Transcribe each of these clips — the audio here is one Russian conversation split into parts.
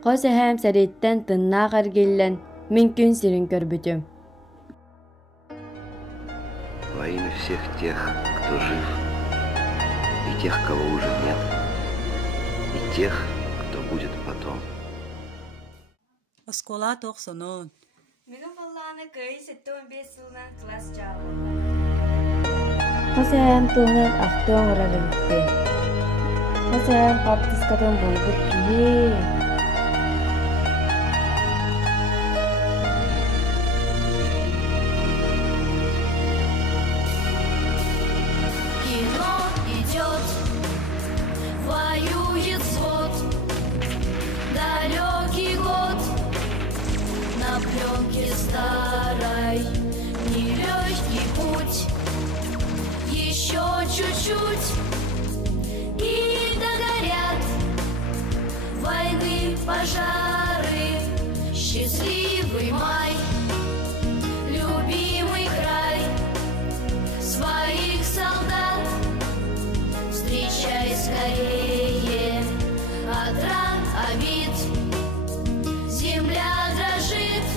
Қос әһәм сәреттен тыннақ аргеллен мүмкін сирин көрбүтүм. Во имя всех тех, кто жив, и тех, кого уже нет, и тех, кто будет потом. Оскола тоқсонон. Менің балланы көй 7-15 жылынан класс жауы. Қос әһәм туғынан ақтуан ұрары бітті. Қос әһәм қаптыскадан болғыт кие. Воюет взвод, далекий год, на пленке старой, нелегкий путь, еще чуть-чуть, и догорят войны, пожары, счастливый май, любимый край, своих солдат встречай скорее, от ран, обид земля дрожит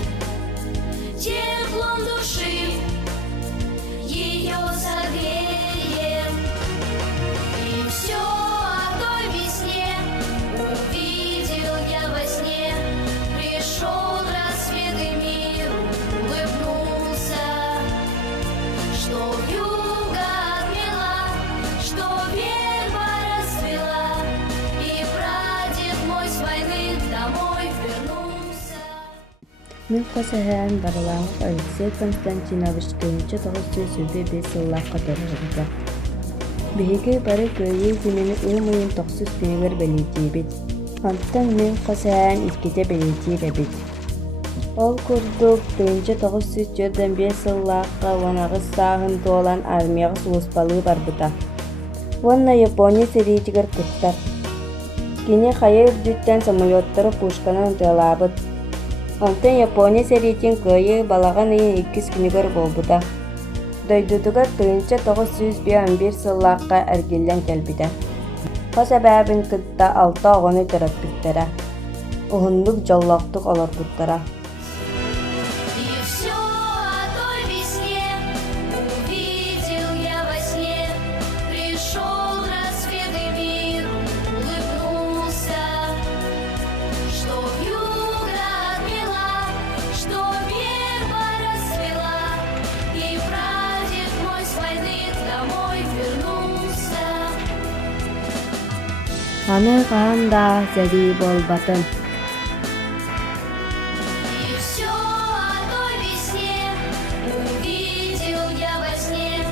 теплом души, ее согреем. И все о той весне увидел я во сне. Пришел рассвет и мир улыбнулся, что вьюга отмела, что верба расцвела, и прадед мой с войны домой вернулся. Мен қос әһәм барылаңық Алексей Константинович көнче 905 сыллаққа тұрғырды. Беге бары көйе земені ұмайын 900 теңгер белетейбет. Антан мен қос әһәм иккете белетейбет. Ол күрдік көнче 905 сыллаққа онағыз сағын толан армияғы суыспалы бар бұта. Онна Япония сериетігер күттар. Кене қайы үрдіттен самолеттары пушканын тылабыт. Онтан Япония сериетин көйе балаған ең 2 күнігер болбыта. Дойдудугар көнче 911 сыллаққа әргелден кәлбіді. Қос әбәбін күтті 6 оғыны тұрып біттері. Ұғындық жаллақтық олар бұттыра. И все о той весне увидел я во сне. Пришел рассвет и мир улыбнулся, что вьюга отмела, что верба расцвела, и прадед мой с войны домой вернулся. Аны қанда зәри болбатын. И все о той весне увидел я во сне.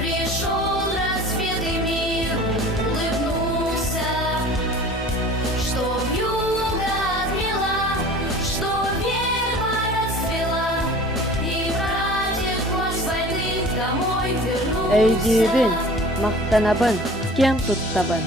Пришел рассвет и мир улыбнулся, что вьюга отмела, что верба расцвела, и прадед мой с войны домой вернулся. Өйдүүбін, мақтанабын, кем туттабын.